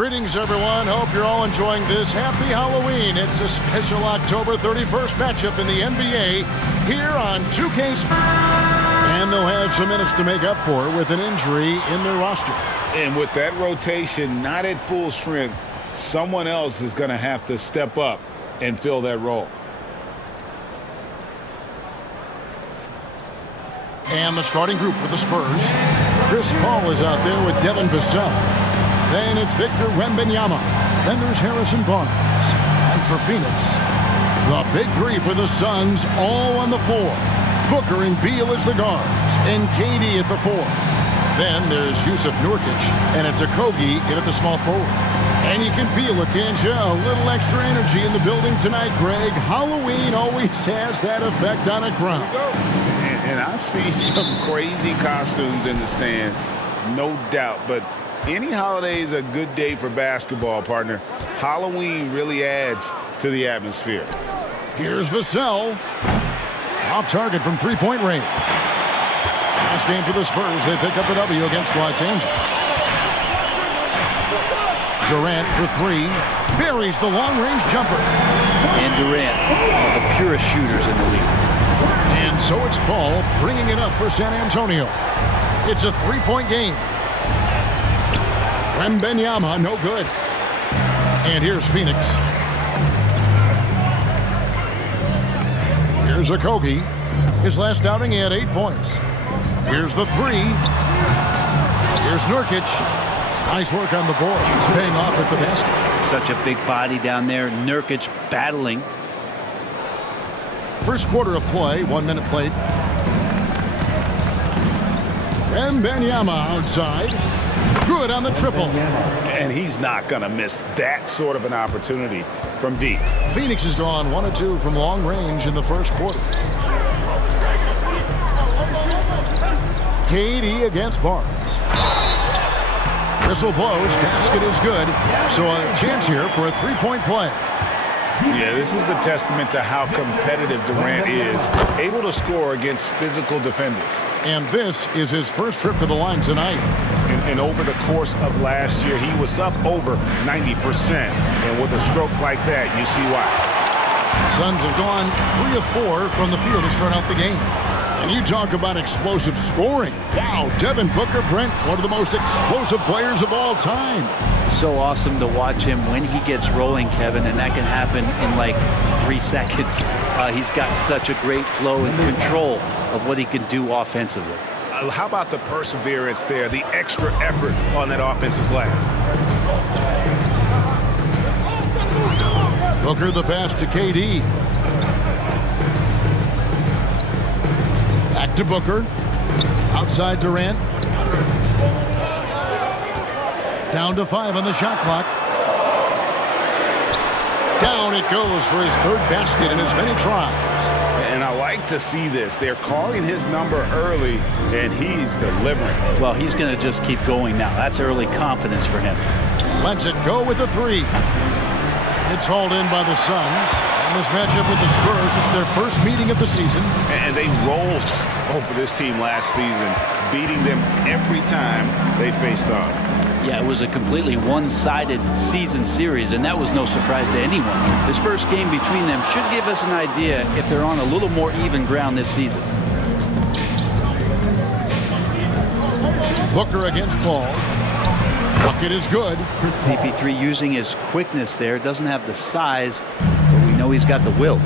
Greetings, everyone. Hope you're all enjoying this. Happy Halloween. It's a special October 31st matchup in the NBA here on 2K Spurs. And they'll have some minutes to make up for with an injury in their roster. And with that rotation not at full strength, someone else is going to have to step up and fill that role. And the starting group for the Spurs. Chris Paul is out there with Devin Vassell. Then it's Victor Wembanyama. Then there's Harrison Barnes. And for Phoenix, the big three for the Suns all on the floor. Booker and Beal as the guards, and KD at the four. Then there's Yusuf Nurkic, and it's Okogie in at the small forward. And you can feel it, can't you? A little extra energy in the building tonight, Greg. Halloween always has that effect on a crowd. And I've seen some crazy costumes in the stands, no doubt. But any holiday is a good day for basketball, partner. Halloween really adds to the atmosphere. Here's Vassell. Off target from three-point range. Last game for the Spurs, they picked up the W against Los Angeles. Durant for three. Buries the long-range jumper. And Durant, one of the purest shooters in the league. And so it's Paul bringing it up for San Antonio. It's a three-point game. Wembanyama, no good. And here's Phoenix. Here's Okogie. His last outing, he had 8 points. Here's the three. Here's Nurkic. Nice work on the board. He's paying off at the basket. Such a big body down there. Nurkic battling. First quarter of play, 1 minute played. Wembanyama outside. Good on the triple. And he's not going to miss that sort of an opportunity from deep. Phoenix has gone 1 of 2 from long range in the first quarter. KD against Barnes. Whistle blows. Basket is good. So a chance here for a three-point play. Yeah, this is a testament to how competitive Durant is, able to score against physical defenders. And this is his first trip to the line tonight. And over the course of last year, he was up over 90%. And with a stroke like that, you see why. Suns have gone 3 of 4 from the field to start out the game. And you talk about explosive scoring. Wow, Devin Booker, Brent, one of the most explosive players of all time. So awesome to watch him when he gets rolling, Kevin, and that can happen in like 3 seconds. He's got such a great flow and control of what he can do offensively. How about the perseverance there, the extra effort on that offensive glass? Booker the pass to KD. Back to Booker. Outside Durant. Down to 5 on the shot clock. Down it goes for his third basket in as many tries. And I like to see this. They're calling his number early, and he's delivering. Well, he's going to just keep going now. That's early confidence for him. Lets it go with a three. It's hauled in by the Suns. In this matchup with the Spurs, it's their first meeting of the season. And they rolled over this team last season, beating them every time they faced off. Yeah, it was a completely one-sided season series, and that was no surprise to anyone. This first game between them should give us an idea if they're on a little more even ground this season. Booker against Paul. Bucket is good. CP3 using his quickness there. Doesn't have the size, but we know he's got the will.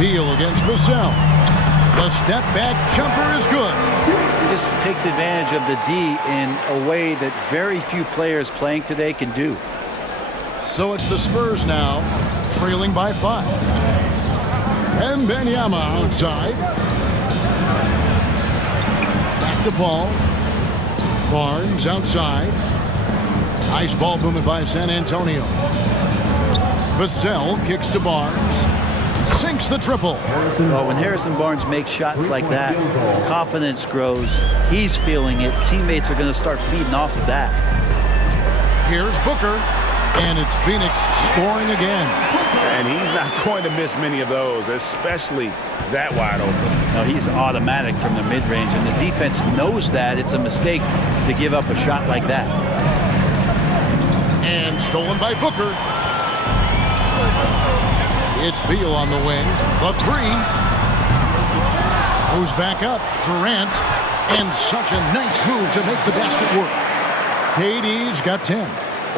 Beal against Vassell. The step back jumper is good. He just takes advantage of the D in a way that very few players playing today can do. So it's the Spurs now, trailing by 5. Wembanyama outside. Back to Paul. Barnes outside. Nice ball movement by San Antonio. Vassell kicks to Barnes. Sinks the triple. Well, when Harrison Barnes makes shots like that, confidence grows. He's feeling it. Teammates are going to start feeding off of that. Here's Booker, and it's Phoenix scoring again. And he's not going to miss many of those, especially that wide open. No, he's automatic from the mid-range, and the defense knows that it's a mistake to give up a shot like that. And stolen by Booker. It's Beal on the wing. The three. Goes back up. Durant. And such a nice move to make the basket work. KD's got 10.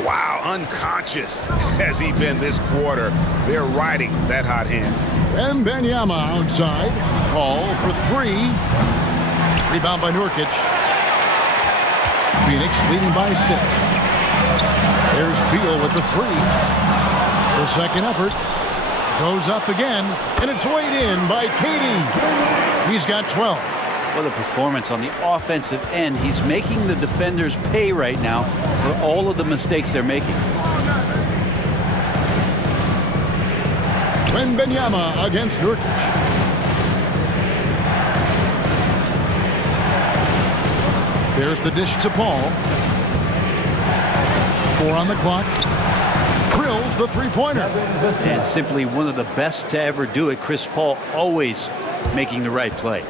Wow, unconscious has he been this quarter. They're riding that hot hand. Wembanyama outside. Ball for three. Rebound by Nurkic. Phoenix leading by 6. There's Beal with the three. The second effort goes up again, and it's weighed in by KD. He's got 12. What a performance on the offensive end. He's making the defenders pay right now for all of the mistakes they're making. Wembanyama against Nurkic. There's the dish to Paul. 4 on the clock. Drills the three-pointer. And simply one of the best to ever do it. Chris Paul always making the right play.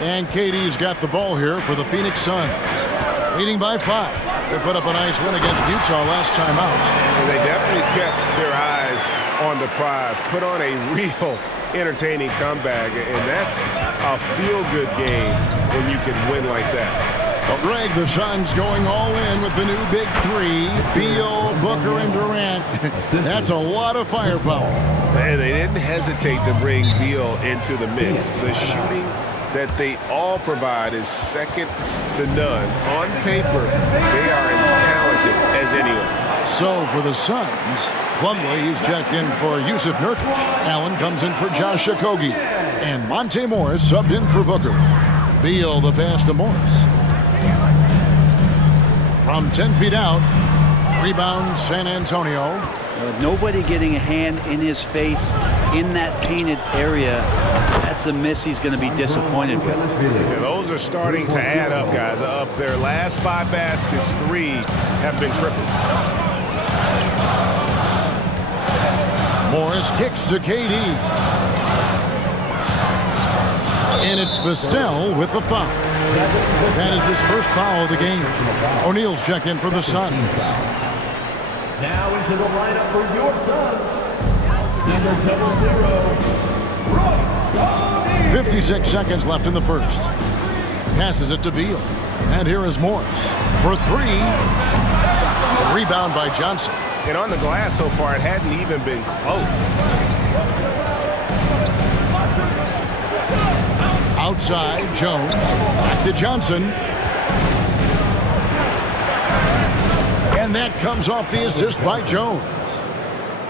And KD's got the ball here for the Phoenix Suns. Leading by 5. They put up a nice win against Utah last time out. And they definitely kept their eyes on the prize. Put on a real entertaining comeback. And that's a feel-good game when you can win like that. Well, Greg, the Suns going all in with the new big three. Beal, Booker, and Durant. That's a lot of firepower. And they didn't hesitate to bring Beal into the mix. The shooting that they all provide is second to none. On paper, they are as talented as anyone. So for the Suns, Plumlee, he's checked in for Yusuf Nurkic. Allen comes in for Josh Okogie. And Monte Morris subbed in for Booker. Beal the pass to Morris. From 10 feet out, rebound San Antonio. Nobody getting a hand in his face in that painted area. That's a miss he's going to be disappointed with. Yeah, those are starting to add up, guys. Up their last 5 baskets, 3 have been triple. Morris kicks to KD. And it's Vassell with the foul. That is his first foul of the game. O'Neal's checked in for the Suns. Now into the lineup for your Suns, number 00, 56 seconds left in the first. Passes it to Beal. And here is Morris for 3. Rebound by Johnson. And on the glass so far, it hadn't even been close. Outside, Jones. Back to Johnson. And that comes off the assist by Jones.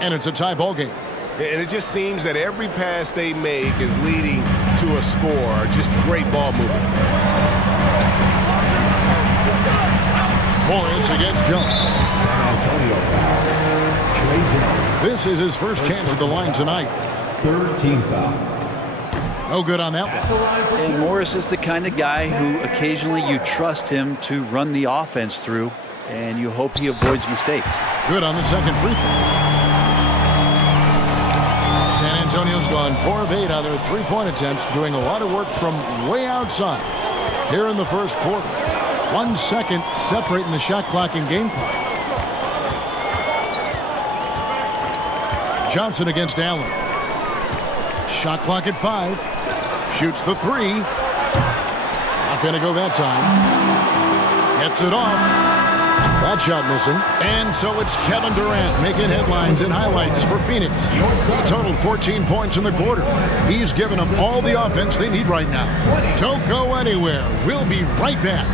And it's a tie ball game. And it just seems that every pass they make is leading to a score. Just great ball movement. Morris against Jones. This is his first chance at the line tonight. 3rd team foul. No good on that one. And Morris is the kind of guy who occasionally you trust him to run the offense through, and you hope he avoids mistakes. Good on the second free throw. San Antonio's gone 4 of 8 on their three-point attempts, doing a lot of work from way outside here in the first quarter. 1 second separating the shot clock and game clock. Johnson against Allen. Shot clock at 5. Shoots the 3. Not going to go that time. Gets it off. That shot missing. And so it's Kevin Durant making headlines and highlights for Phoenix. He totaled 14 points in the quarter. He's given them all the offense they need right now. Don't go anywhere. We'll be right back.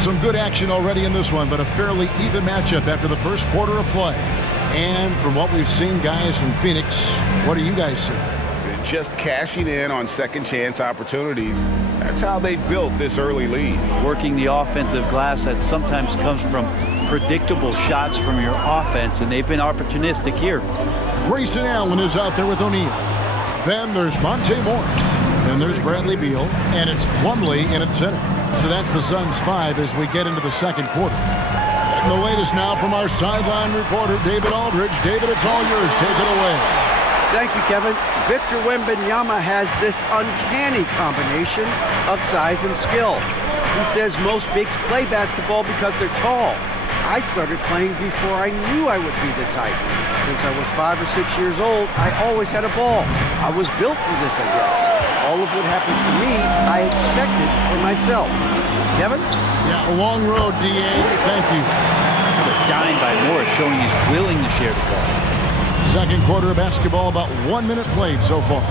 Some good action already in this one, but a fairly even matchup after the first quarter of play. And from what we've seen, guys, from Phoenix, what do you guys see? Just cashing in on second chance opportunities. That's how they built this early lead. Working the offensive glass that sometimes comes from predictable shots from your offense, and they've been opportunistic here. Grayson Allen is out there with O'Neal. Then there's Monte Morris. Then there's Bradley Beal. And it's Plumlee in its center. So that's the Suns' 5 as we get into the second quarter. And the latest now from our sideline reporter, David Aldridge. David, it's all yours. Take it away. Thank you, Kevin. Victor Wembanyama has this uncanny combination of size and skill. He says most bigs play basketball because they're tall. I started playing before I knew I would be this height. Since I was 5 or 6 years old, I always had a ball. I was built for this, I guess. All of what happens to me, I expected for myself. Kevin? Yeah, a long road, D.A. Thank you. A dime by Morris showing he's willing to share the ball. Second quarter of basketball, about 1 minute played so far.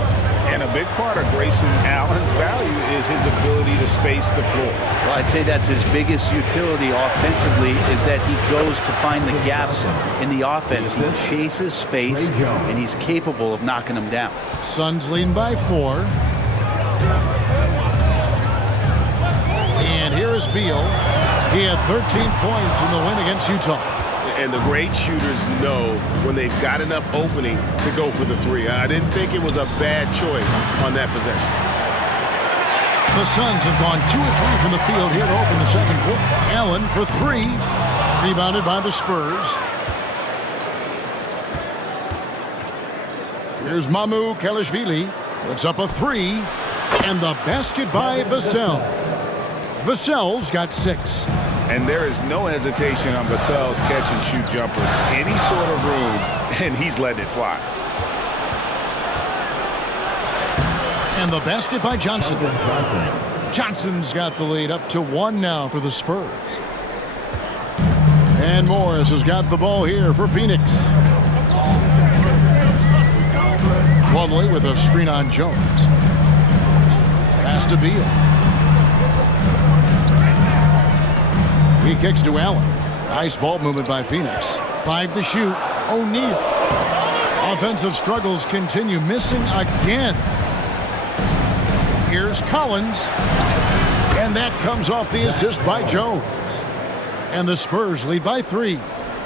And a big part of Grayson Allen's value is his ability to space the floor. Well, I'd say that's his biggest utility offensively, is that he goes to find the gaps in the offense. He chases space, and he's capable of knocking them down. Suns leading by 4. And here is Beal. He had 13 points in the win against Utah. And the great shooters know when they've got enough opening to go for the 3. I didn't think it was a bad choice on that possession. The Suns have gone 2 of 3 from the field here to open the second quarter. Allen for 3. Rebounded by the Spurs. Here's Mamu Kelishvili. Puts up a 3. And the basket by Vassell. Vassell's got 6. And there is no hesitation on Vassell's catch-and-shoot jumper. Any sort of room, and he's letting it fly. And the basket by Johnson. Johnson's got the lead up to 1 now for the Spurs. And Morris has got the ball here for Phoenix. Plumlee with a screen on Jones. Pass to Beal. He kicks to Allen. Nice ball movement by Phoenix. 5 to shoot. O'Neal. Offensive struggles continue. Missing again. Here's Collins. And that comes off the assist by Jones. And the Spurs lead by 3.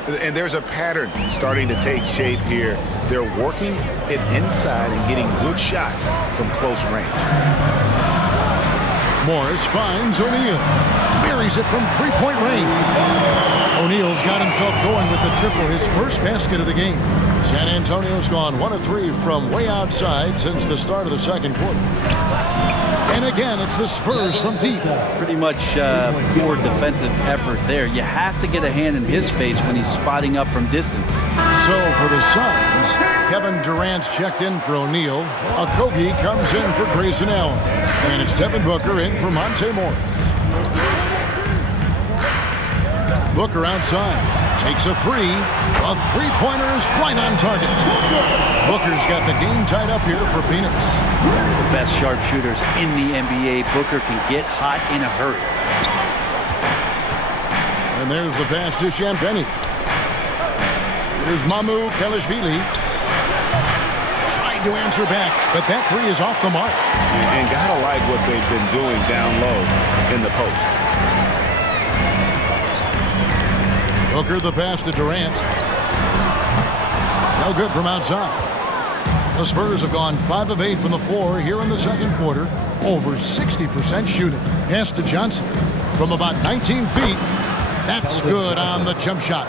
And there's a pattern starting to take shape here. They're working it inside and getting good shots from close range. Morris finds O'Neal. Buries it from three-point range. O'Neal's got himself going with the triple, his first basket of the game. San Antonio's gone 1 of 3 from way outside since the start of the second quarter. And again, it's the Spurs from deep. Pretty much poor defensive effort there. You have to get a hand in his face when he's spotting up from distance. So for the Suns, Kevin Durant's checked in for O'Neal. Okogie comes in for Grayson Allen. And it's Devin Booker in for Monte Morris. Booker outside. Takes a 3. A three-pointer is right on target. Booker's got the game tied up here for Phoenix. The best sharpshooters in the NBA. Booker can get hot in a hurry. And there's the pass to Champagnie. Here's Mamu Kelishvili. Tried to answer back, but that 3 is off the mark. And gotta like what they've been doing down low in the post. Booker the pass to Durant. No good from outside. The Spurs have gone 5 of 8 from the floor here in the second quarter. Over 60% shooting. Pass to Johnson from about 19 feet. That's good on the jump shot.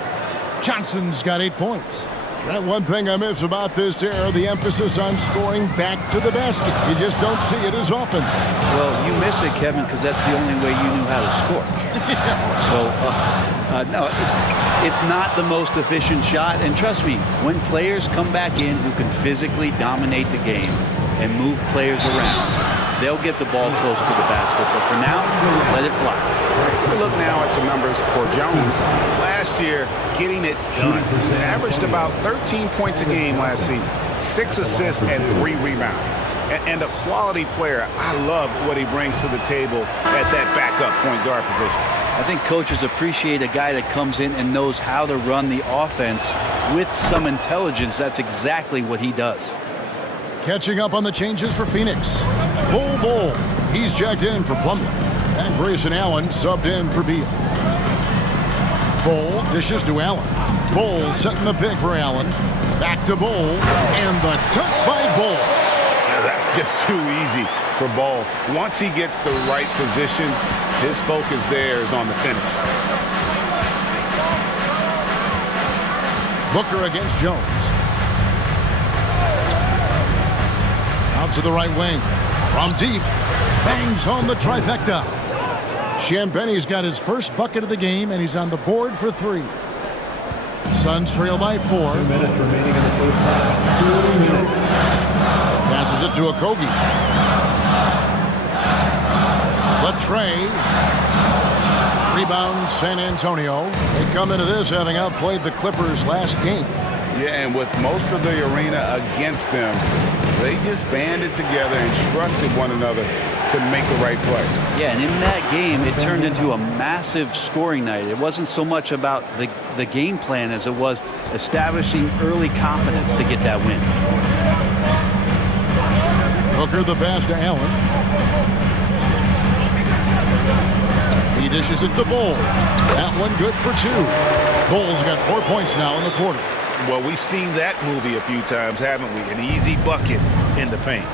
Johnson's got 8 points. That one thing I miss about this era, the emphasis on scoring back to the basket. You just don't see it as often. Well, you miss it, Kevin, because that's the only way you knew how to score. No, it's not the most efficient shot. And trust me, when players come back in who can physically dominate the game and move players around, they'll get the ball close to the basket. But for now, let it fly. Look now at some numbers for Jones. Last year, getting it done. Averaged about 13 points a game last season. 6 assists and 3 rebounds. And a quality player. I love what he brings to the table at that backup point guard position. I think coaches appreciate a guy that comes in and knows how to run the offense with some intelligence. That's exactly what he does. Catching up on the changes for Phoenix. Bull. He's checked in for Plumlee. And Grayson Allen subbed in for Beal. Bull dishes to Allen. Bull setting the pick for Allen. Back to Bull. And the dunk by Bull. just too easy for Ball. Once he gets the right position, his focus there is on the finish. Booker against Jones. Out to the right wing. From deep. Bangs home the trifecta. Champagne's got his first bucket of the game, and he's on the board for 3. Suns trail by 4. 2 minutes remaining in the first half. 2 minutes. Passes it to Okogie. Latrey. Rebound San Antonio. They come into this having outplayed the Clippers last game. Yeah, and with most of the arena against them, they just banded together and trusted one another to make the right play. Yeah, and in that game, it turned into a massive scoring night. It wasn't so much about the game plan as it was establishing early confidence to get that win. Booker the pass to Allen. He dishes it to Bull. That one good for 2. Bull's got 4 points now in the quarter. Well, we've seen that movie a few times, haven't we? An easy bucket in the paint.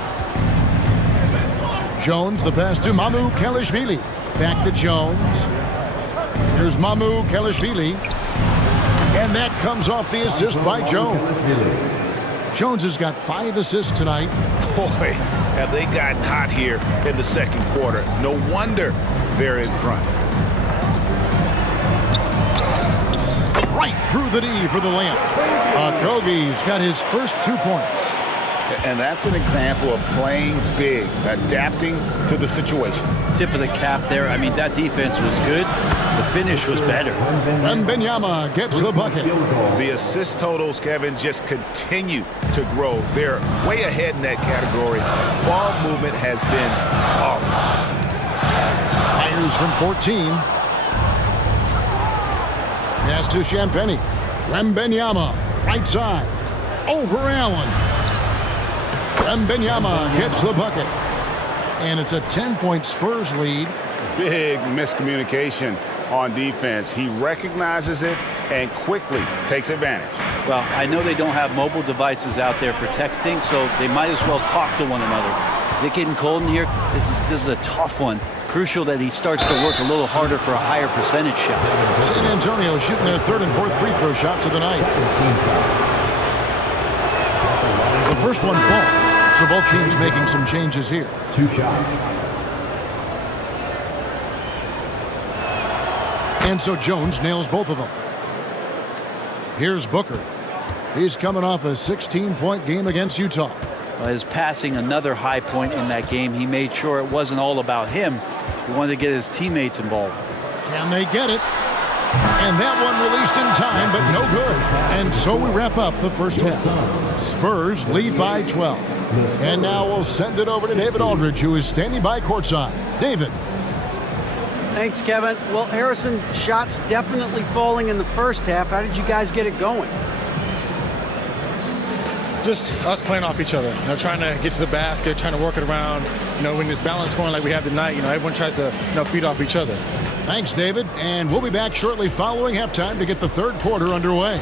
Jones, the pass to Mamu Kelishvili. Back to Jones. Here's Mamu Kelishvili. And that comes off the assist by Jones. Jones has got 5 assists tonight. Boy, have they gotten hot here in the second quarter. No wonder they're in front. Right through the D for the layup. Okogie's got his first 2 points. And that's an example of playing big, adapting to the situation. Tip of the cap there. I mean, that defense was good. The finish was better. Wembanyama gets the bucket. The assist totals, Kevin, just continue to grow. They're way ahead in that category. Ball movement has been flawless. Fires from 14. Pass to Champagnie. Wembanyama, right side. Over Allen. Wembanyama gets the bucket. And it's a 10-point Spurs lead. Big miscommunication on defense. He recognizes it and quickly takes advantage. Well, I know they don't have mobile devices out there for texting, so they might as well talk to one another. Is it getting cold in here? This is a tough one. Crucial that he starts to work a little harder for a higher percentage shot. San Antonio shooting their 3rd and 4th free throw shots of the night. The first one falls. So both teams making some changes here. 2 shots. And so Jones nails both of them. Here's Booker. He's coming off a 16-point game against Utah. His passing, another high point in that game. He made sure it wasn't all about him. He wanted to get his teammates involved. Can they get it? And that one released in time, but no good. And so we wrap up the first half. Spurs lead by 12. And now we'll send it over to David Aldridge, who is standing by courtside. David. Thanks, Kevin. Well, Harrison, shots definitely falling in the first half. How did you guys get it going? Just us playing off each other. Trying to get to the basket, trying to work it around. When this balance scoring like we have tonight, everyone tries to feed off each other. Thanks, David. And we'll be back shortly following halftime to get the third quarter underway.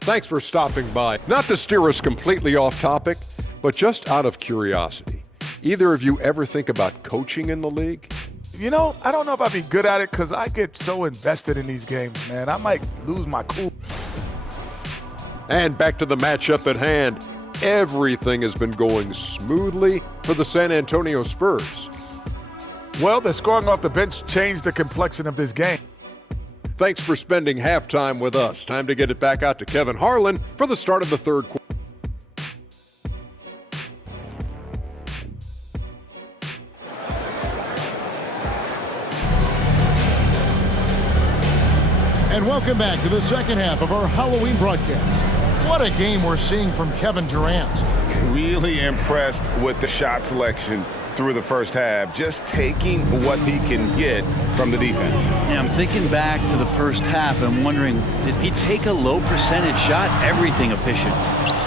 Thanks for stopping by. Not to steer us completely off topic, but just out of curiosity. Either of you ever think about coaching in the league? I don't know if I'd be good at it because I get so invested in these games, man. I might lose my cool. And back to the matchup at hand. Everything has been going smoothly for the San Antonio Spurs. Well, the scoring off the bench changed the complexion of this game. Thanks for spending halftime with us. Time to get it back out to Kevin Harlan for the start of the third quarter. And welcome back to the second half of our Halloween broadcast. What a game we're seeing from Kevin Durant. Really impressed with the shot selection through the first half, just taking what he can get from the defense. Yeah, I'm thinking back to the first half and wondering, did he take a low percentage shot? Everything efficient.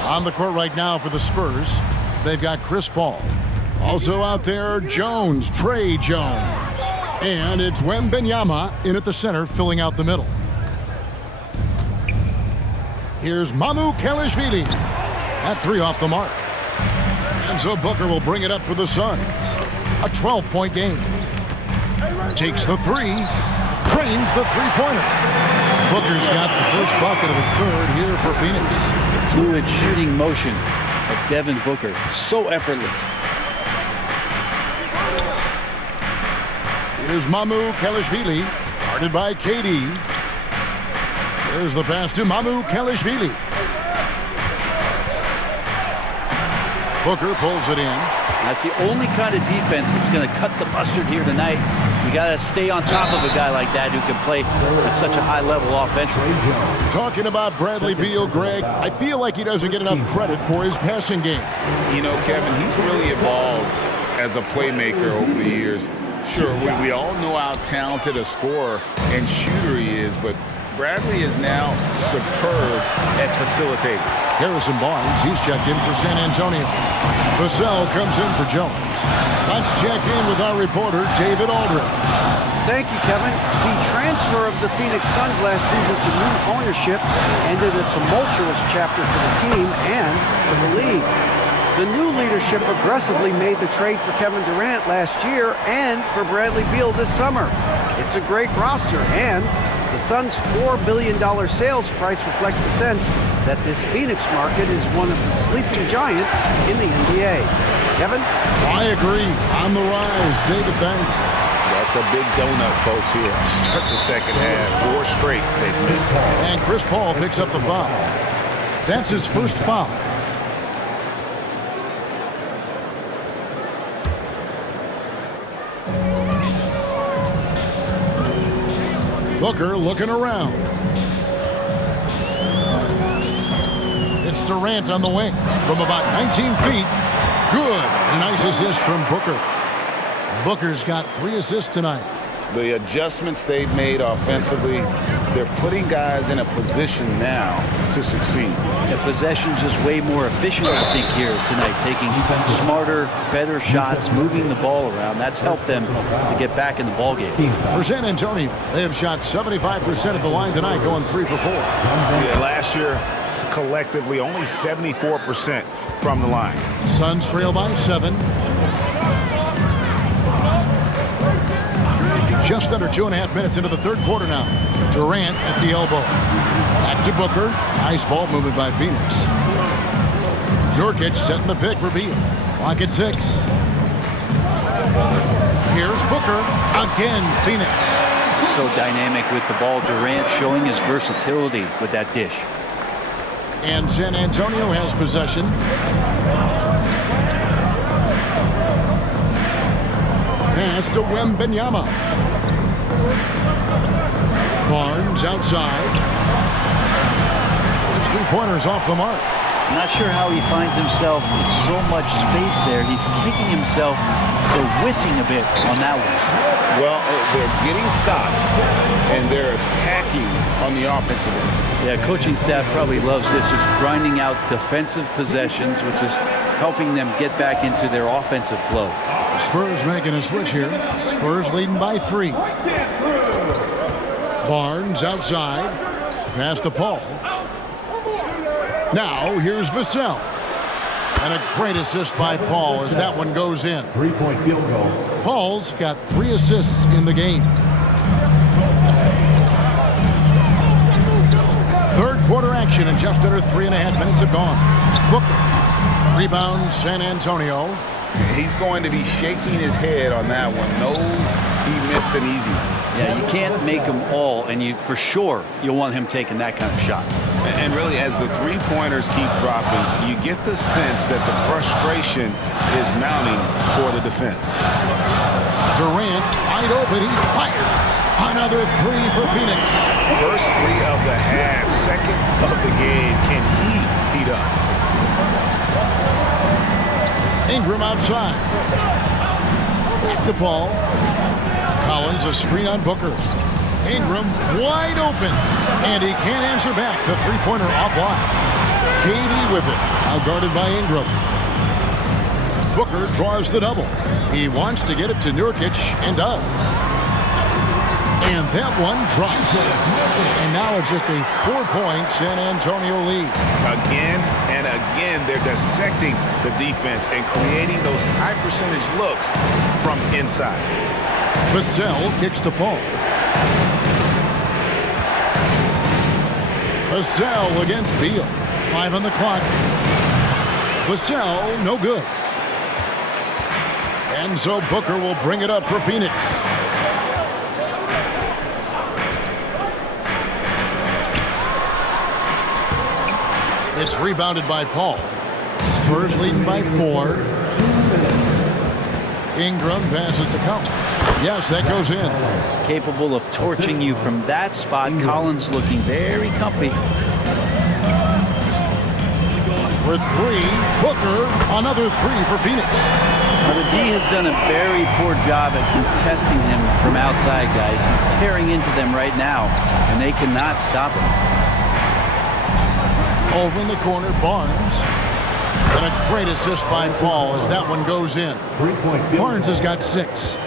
On the court right now for the Spurs, they've got Chris Paul. Also out there, Trey Jones. And it's Wembanyama in at the center, filling out the middle. Here's Mamu Kelishvili. That three off the mark. And so Booker will bring it up for the Suns. A 12-point game. Takes the three. Trains the three-pointer. Booker's got the first bucket of the third here for Phoenix. The fluid shooting motion of Devin Booker. So effortless. Here's Mamu Kelishvili, guarded by KD. There's the pass to Mamu Kelishvili. Booker pulls it in. That's the only kind of defense that's going to cut the mustard here tonight. You got to stay on top of a guy like that who can play at such a high level offensively. Talking about Bradley Beal, Greg, I feel like he doesn't get enough credit for his passing game. You know, Kevin, he's really evolved as a playmaker over the years. Sure, we all know how talented a scorer and shooter he is, but Bradley is now superb at facilitating. Harrison Barnes, he's checked in for San Antonio. Vassell comes in for Jones. Let's check in with our reporter, David Aldridge. Thank you, Kevin. The transfer of the Phoenix Suns last season to new ownership ended a tumultuous chapter for the team and for the league. The new leadership aggressively made the trade for Kevin Durant last year and for Bradley Beal this summer. It's a great roster, and the Suns' $4 billion sales price reflects the sense that this Phoenix market is one of the sleeping giants in the NBA. Kevin? I agree. On the rise. David, thanks. That's a big donut, folks, here. Start the second half. 4 straight they've missed. And Chris Paul picks up the foul. That's his first foul. Booker looking around. It's Durant on the wing from about 19 feet. Good. A nice assist from Booker. Booker's got 3 assists tonight. The adjustments they've made offensively, they're putting guys in a position now to succeed. The possession's just way more efficient, I think, here tonight, taking smarter, better shots, moving the ball around. That's helped them to get back in the ballgame. For San Antonio, they have shot 75% at the line tonight, going 3 for 4. Yeah, last year, collectively, only 74% from the line. Suns trail by 7. Just under 2.5 minutes into the third quarter now. Durant at the elbow. Back to Booker. Nice ball movement by Phoenix. Nurkic setting the pick for Beal. Clock at 6. Here's Booker. Again, Phoenix. So dynamic with the ball. Durant showing his versatility with that dish. And San Antonio has possession. Pass to Wembanyama. Barnes outside. His three-pointers off the mark. I'm not sure how he finds himself in so much space there. He's kicking himself for whiffing a bit on that one. Well, they're getting stops, and they're attacking on the offensive end. Yeah, coaching staff probably loves this, just grinding out defensive possessions, which is helping them get back into their offensive flow. Spurs making a switch here. Spurs leading by 3. Barnes outside. Pass to Paul. Now here's Vassell. And a great assist by Paul as that one goes in. 3-point field goal. Paul's got 3 assists in the game. Third quarter action and just under 3.5 minutes have gone. Booker. Rebound San Antonio. He's going to be shaking his head on that one. Knows he missed an easy one. Yeah, you can't make them all, and for sure you'll want him taking that kind of shot. And really, as the three-pointers keep dropping, you get the sense that the frustration is mounting for the defense. Durant wide open. He fires. Another 3 for Phoenix. First 3 of the half, second of the game. Can he heat up? Ingram outside. Back to Paul. Collins a screen on Booker. Ingram wide open. And he can't answer back. The three-pointer offline. KD with it. Now guarded by Ingram. Booker draws the double. He wants to get it to Nurkic and does. And that one drops. And now it's just a 4-point San Antonio lead. Again and again, they're dissecting the defense and creating those high-percentage looks from inside. Vassell kicks to Paul. Vassell against Beal. 5 on the clock. Vassell, no good. And so Booker will bring it up for Phoenix. It's rebounded by Paul. Spurs leading by 4. Ingram passes to Collins. Yes, that goes in. Capable of torching you from that spot. Collins looking very comfy. With 3, Booker, another 3 for Phoenix. Well, the D has done a very poor job at contesting him from outside, guys. He's tearing into them right now, and they cannot stop him. Over in the corner, Barnes. And a great assist by Paul as that one goes in. Barnes has got 6.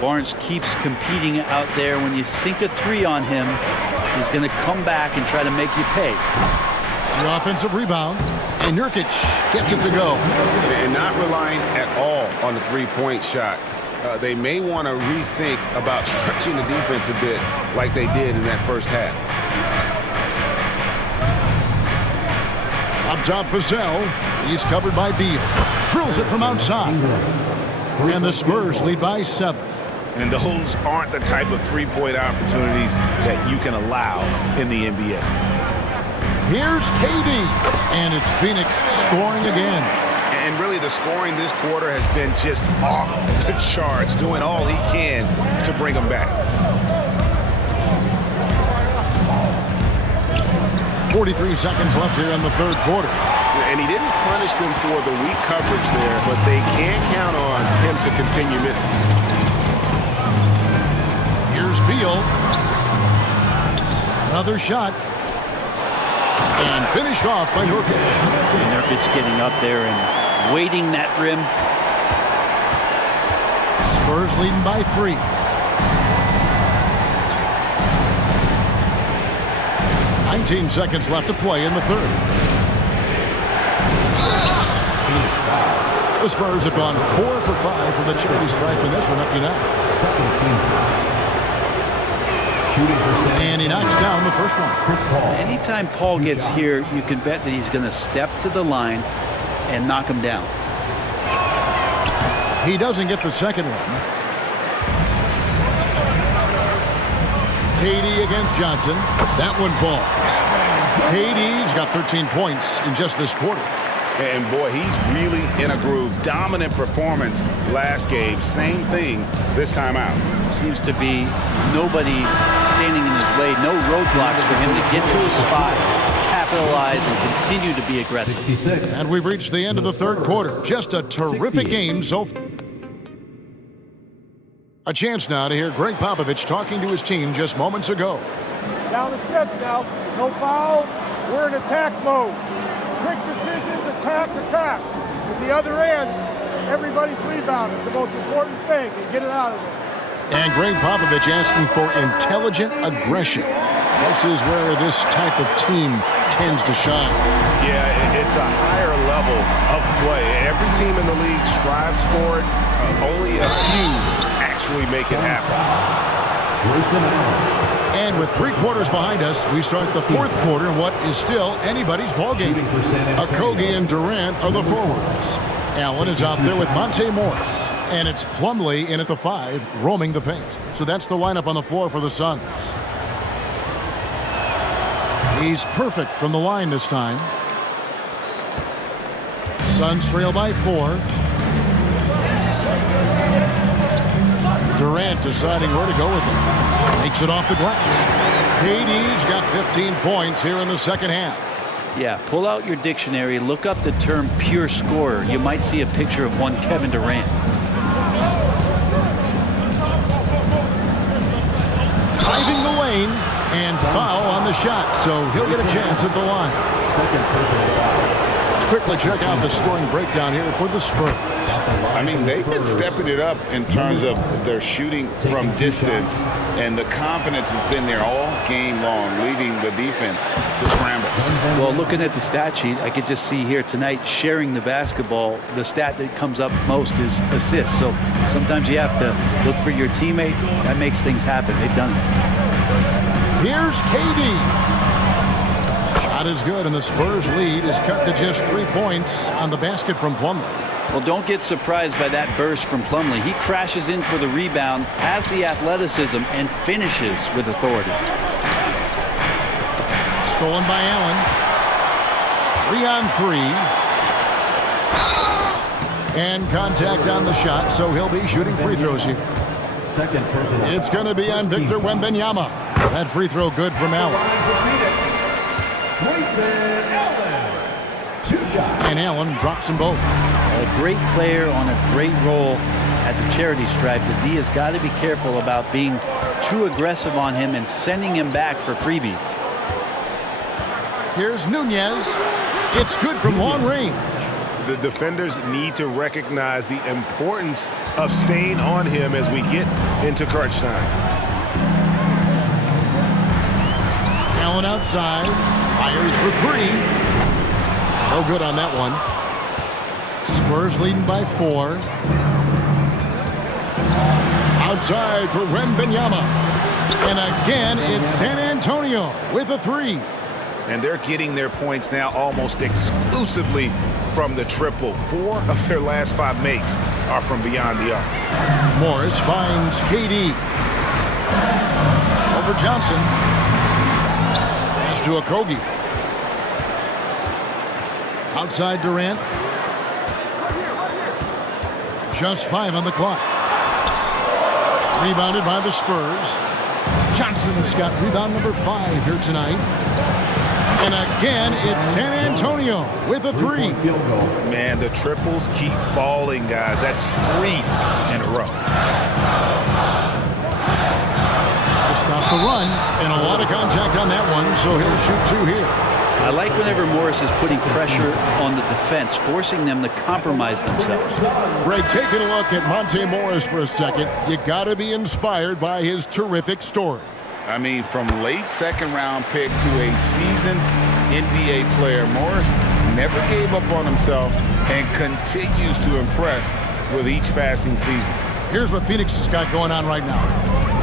Barnes keeps competing out there. When you sink a 3 on him, he's going to come back and try to make you pay. The offensive rebound, and Nurkic gets it to go. And not relying at all on the three-point shot. They may want to rethink about stretching the defense a bit like they did in that first half. Up top, Vassell. He's covered by Beal. Drills it from outside. And the Spurs lead by 7. And those aren't the type of three-point opportunities that you can allow in the NBA. Here's KD. And it's Phoenix scoring again. And really the scoring this quarter has been just off the charts, doing all he can to bring them back. 43 seconds left here in the third quarter. And he didn't punish them for the weak coverage there, but they can't count on him to continue missing. Here's Beal. Another shot. And finished off by Nurkic. Nurkic getting up there and waiting that rim. Spurs leading by 3. $19 seconds left to play in the third. The Spurs have gone 4 for 5 from the charity stripe in this one up to now. And he knocks down the first one. Anytime Paul gets here, you can bet that he's going to step to the line and knock him down. He doesn't get the second one. KD against Johnson. That one falls. KD's got 13 points in just this quarter. And boy, he's really in a groove. Dominant performance last game. Same thing this time out. Seems to be nobody standing in his way. No roadblocks for him to get to a spot, capitalize, and continue to be aggressive. And we've reached the end of the third quarter. Just a terrific game so far. A chance now to hear Greg Popovich talking to his team just moments ago. Down the stretch now. No fouls. We're in attack mode. Quick decisions, attack. At the other end, everybody's rebounding. It's the most important thing. Get it out of there. And Greg Popovich asking for intelligent aggression. This is where this type of team tends to shine. Yeah, it's a higher level of play. Every team in the league strives for it. Only a few actually make it happen. And with 3 quarters behind us, we start the fourth quarter in what is still anybody's ballgame. Okogie and Durant are the forwards. Allen is out there with Monte Morris. And it's Plumlee in at the 5, roaming the paint. So that's the lineup on the floor for the Suns. He's perfect from the line this time. Suns trail by 4. Durant deciding where to go with it. Makes it off the glass. KD's got 15 points here in the second half. Yeah, pull out your dictionary, look up the term pure scorer. You might see a picture of one Kevin Durant. Driving the lane and foul on the shot, so he'll get a chance at the line. quickly check out the scoring breakdown here for the Spurs. I mean, they've been stepping it up in terms of their shooting from distance, and the confidence has been there all game long, leaving the defense to scramble. Well, looking at the stat sheet, I could just see here tonight, sharing the basketball, the stat that comes up most is assists. So sometimes you have to look for your teammate. That makes things happen. They've done it. Here's KD. Shot is good, and the Spurs lead is cut to just 3 points on the basket from Plumlee. Well, don't get surprised by that burst from Plumlee. He crashes in for the rebound, has the athleticism, and finishes with authority. Stolen by Allen. 3-on-3. And contact on the shot, so he'll be shooting free throws here. It's going to be on Victor Wembanyama. That free throw good from Allen. And Allen drops them both. A great player on a great role at the charity stripe. The D has got to be careful about being too aggressive on him and sending him back for freebies. Here's Nunez. It's good from long range. The defenders need to recognize the importance of staying on him as we get into crunch time. Allen outside. Fires for 3. No good on that one. Spurs leading by 4. Outside for Wembanyama. And again, it's San Antonio with a 3. And they're getting their points now almost exclusively from the triple. 4 of their last 5 makes are from beyond the arc. Morris finds KD. Over Johnson. Pass to Okogie. Outside Durant. Just 5 on the clock. Rebounded by the Spurs. Johnson's got rebound number 5 here tonight. And again, it's San Antonio with a 3. Man, the triples keep falling, guys. That's 3 in a row. To stop the run, and a lot of contact on that one, so he'll shoot 2 here. I like whenever Morris is putting pressure on the defense, forcing them to compromise themselves. Greg, taking a look at Monte Morris for a second, you got to be inspired by his terrific story. I mean, from late second-round pick to a seasoned NBA player, Morris never gave up on himself and continues to impress with each passing season. Here's what Phoenix has got going on right now.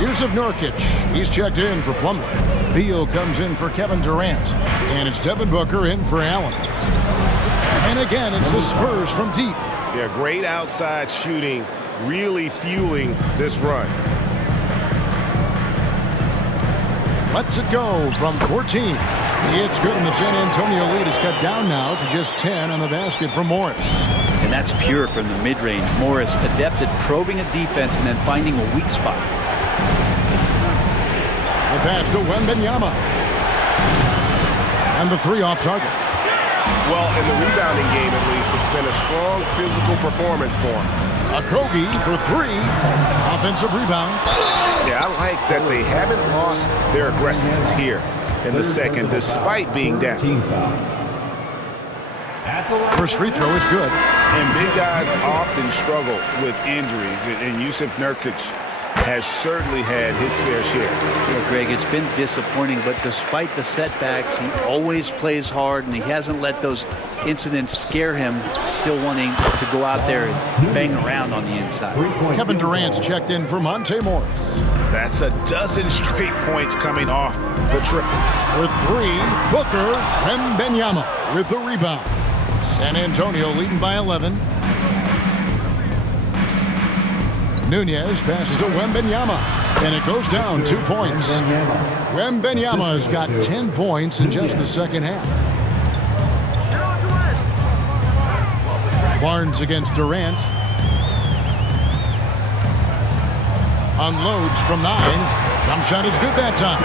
Yusuf Nurkic, he's checked in for Plumlee. Beal comes in for Kevin Durant. And it's Devin Booker in for Allen. And again, it's the Spurs from deep. Yeah, great outside shooting, really fueling this run. Lets it go from 14. It's good, and the San Antonio lead is cut down now to just 10 on the basket from Morris. And that's pure from the mid-range. Morris adept at probing a defense and then finding a weak spot. The pass to Wembanyama. And the 3 off target. Well, in the rebounding game, at least, it's been a strong physical performance for him. Okogie for 3. Offensive rebound. Yeah, I like that they haven't lost their aggressiveness here in the second, despite being down. First free throw is good. And big guys often struggle with injuries, and Yusuf Nurkic has certainly had his fair share. Yeah, Greg, it's been disappointing, but despite the setbacks, he always plays hard, and he hasn't let those incidents scare him, still wanting to go out there and bang around on the inside. Kevin Durant's checked in for Monte Morris. That's a dozen straight points coming off the triple. With 3, Booker Wembanyama with the rebound. San Antonio leading by 11. Nunez passes to Wembanyama, and it goes down 2 points. Wembanyama has got 10 points in just the second half. Barnes against Durant. Unloads from 9. Jump shot is good that time.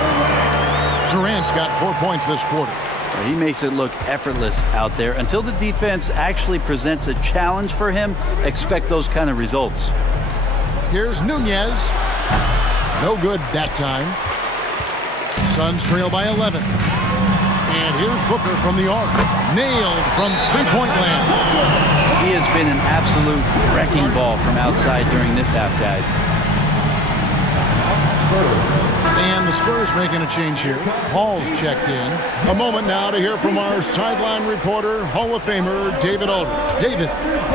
Durant's got 4 points this quarter. He makes it look effortless out there. Until the defense actually presents a challenge for him, expect those kind of results. Here's Nunez. No good that time. Suns trail by 11. And And here's Booker from the arc. Nailed from three-point land. He has been an absolute wrecking ball from outside during this half, guys. And the Spurs making a change here. Paul's checked in. A moment now to hear from our sideline reporter, Hall of Famer David Aldridge. David.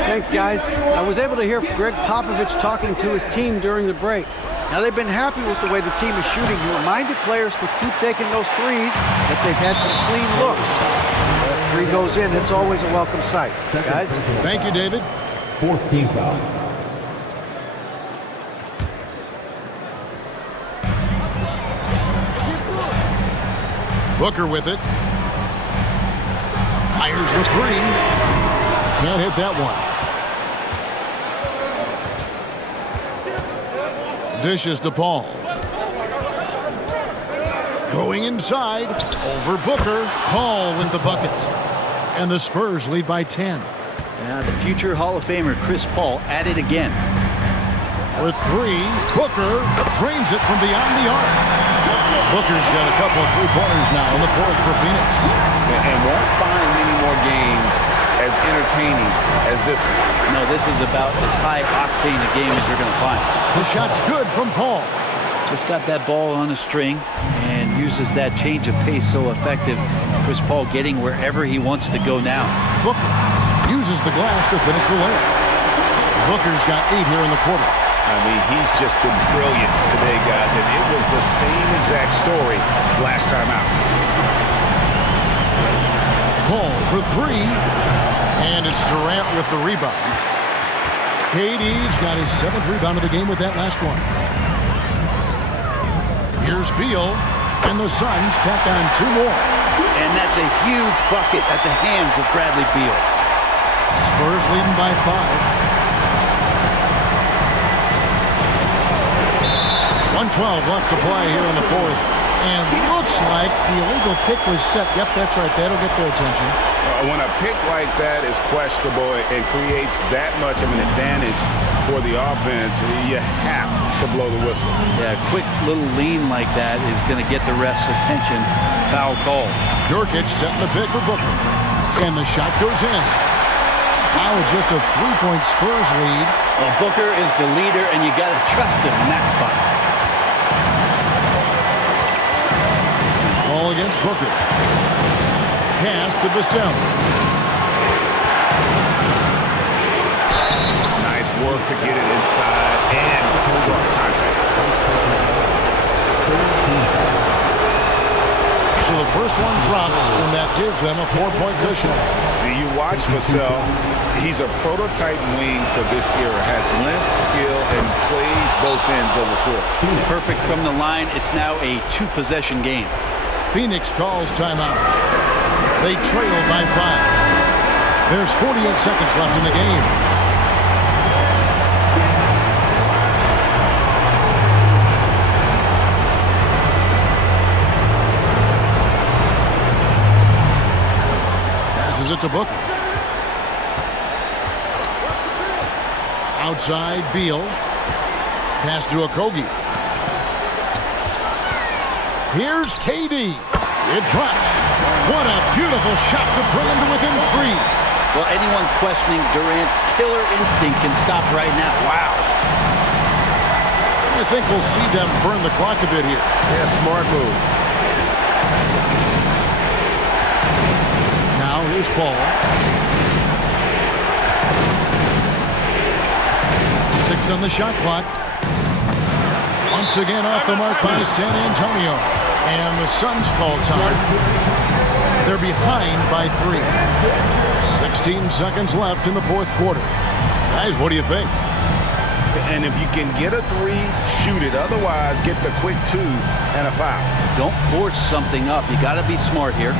Thanks, guys. I was able to hear Greg Popovich talking to his team during the break. Now, they've been happy with the way the team is shooting. He reminded players to keep taking those threes, that they've had some clean looks. That three goes in, it's always a welcome sight. Guys? Thank you, David. Fourth team foul. Booker with it. Fires the three. Can't hit that one. Dishes to Paul. Going inside. Over Booker. Paul with the bucket. And the Spurs lead by 10. Yeah, the future Hall of Famer Chris Paul at it again. With three, Booker drains it from beyond the arc. Booker's got a couple of three-pointers now in the fourth for Phoenix. And won't find many more games as entertaining as this one. No, this is about as high octane a game as you're going to find. The shot's good from Paul. Just got that ball on a string and uses that change of pace so effective. Chris Paul getting wherever he wants to go now. Booker uses the glass to finish the layup. Booker's got 8 here in the quarter. I mean, he's just been brilliant today, guys, and it was the same exact story last time out. Paul for three, and it's Durant with the rebound. KD's got his 7th rebound of the game with that last one. Here's Beal, and the Suns tack on 2 more. And that's a huge bucket at the hands of Bradley Beal. Spurs leading by 5. 1:12 left to play here in the fourth. And looks like the illegal pick was set. Yep, that's right. That'll get their attention. When a pick like that is questionable and creates that much of an advantage for the offense, you have to blow the whistle. Yeah, a quick little lean like that is going to get the ref's attention. Foul call. Nurkic setting the pick for Booker. And the shot goes in. Now it's just a 3-point Spurs lead. Well, Booker is the leader, and you got to trust him in that spot. Ball against Booker. Pass to Vassell. Nice work to get it inside and draw contact. So the first one drops, and that gives them a 4-point cushion. You watch Vassell. He's a prototype wing for this era. Has length, skill, and plays both ends of the floor. Perfect from the line. It's now a 2-possession game. Phoenix calls timeout. They trail by 5. There's 48 seconds left in the game. Passes it to Booker. Outside, Beal. Pass to Okogie. Here's KD. It drops. What a beautiful shot to bring him to within 3. Well, anyone questioning Durant's killer instinct can stop right now. Wow. I think we'll see them burn the clock a bit here. Yeah, smart move. Now here's Paul. 6 on the shot clock. Once again off the mark by San Antonio. And the Suns call time. They're behind by 3. 16 seconds left in the fourth quarter. Guys, what do you think? And if you can get a 3, shoot it. Otherwise, get the quick 2 and a foul. Don't force something up. You got to be smart here.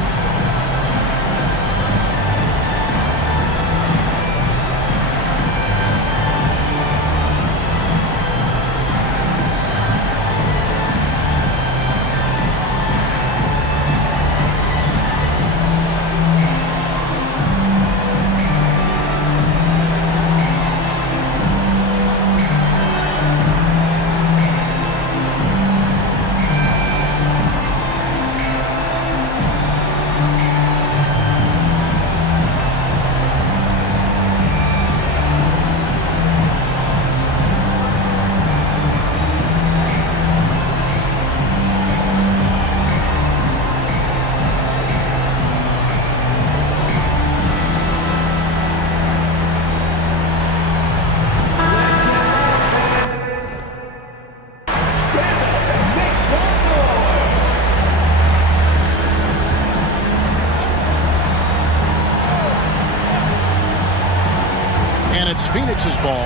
And it's Phoenix's ball.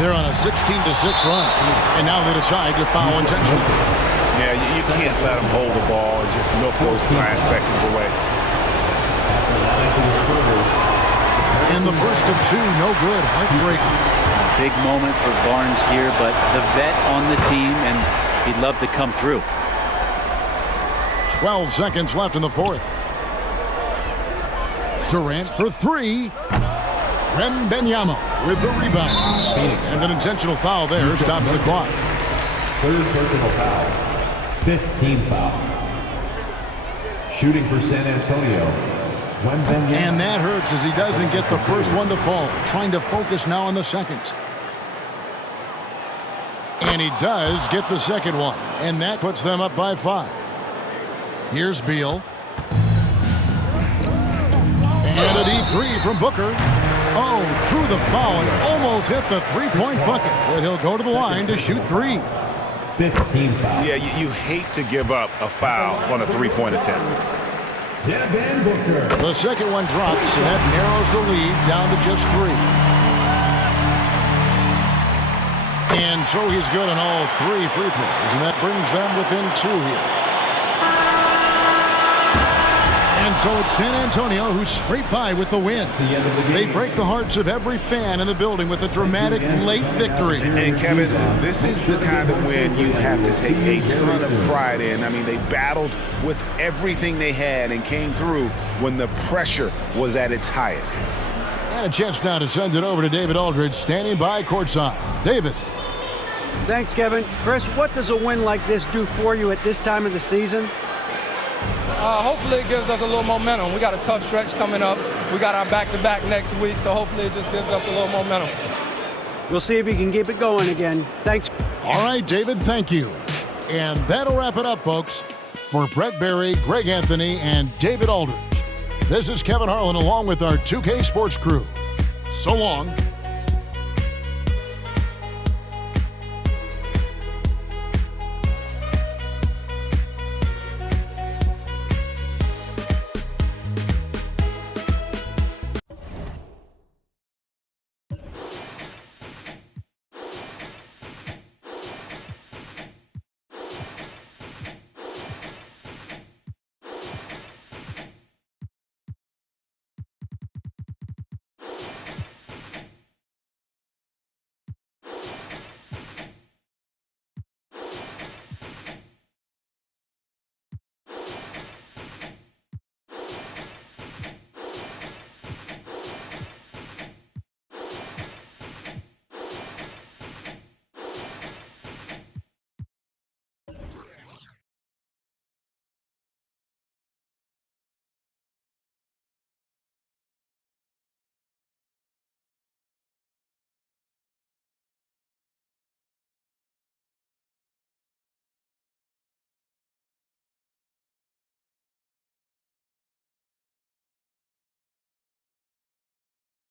They're on a 16-6 run. And now they decide to foul intentionally. Yeah, you can't let them hold the ball and just milk those last seconds away. In the first of two, no good. Heartbreaking. Big moment for Barnes here, but the vet on the team, and he'd love to come through. 12 seconds left in the fourth. Durant for three. Wembanyama with the rebound. And an intentional foul there stops the clock. Third personal foul. 15th foul. Shooting for San Antonio. And that hurts as he doesn't get the first one to fall. Trying to focus now on the second. And he does get the second one. And that puts them up by 5. Here's Beal. And a deep three from Booker. Oh, drew the foul and almost hit the three-point bucket. But he'll go to the line to shoot 3. 15 foul. Yeah, you hate to give up a foul on a three-point attempt. Devin Booker. The second one drops, and that narrows the lead down to just 3. And so he's good on all 3 free throws, and that brings them within 2 here. And so it's San Antonio who scraped by with the win. They break the hearts of every fan in the building with a dramatic late victory. And Kevin, this is the kind of win you have to take a ton of pride in. I mean, they battled with everything they had and came through when the pressure was at its highest. And a chance now to send it over to David Aldridge, standing by courtside. David. Thanks, Kevin. Chris, what does a win like this do for you at this time of the season? Hopefully it gives us a little momentum. We got a tough stretch coming up. We got our back-to-back next week, so hopefully it just gives us a little momentum. We'll see if we can keep it going again. Thanks. All right, David, thank you. And that'll wrap it up, folks. For Brett Berry, Greg Anthony, and David Aldridge, this is Kevin Harlan along with our 2K Sports crew. So long.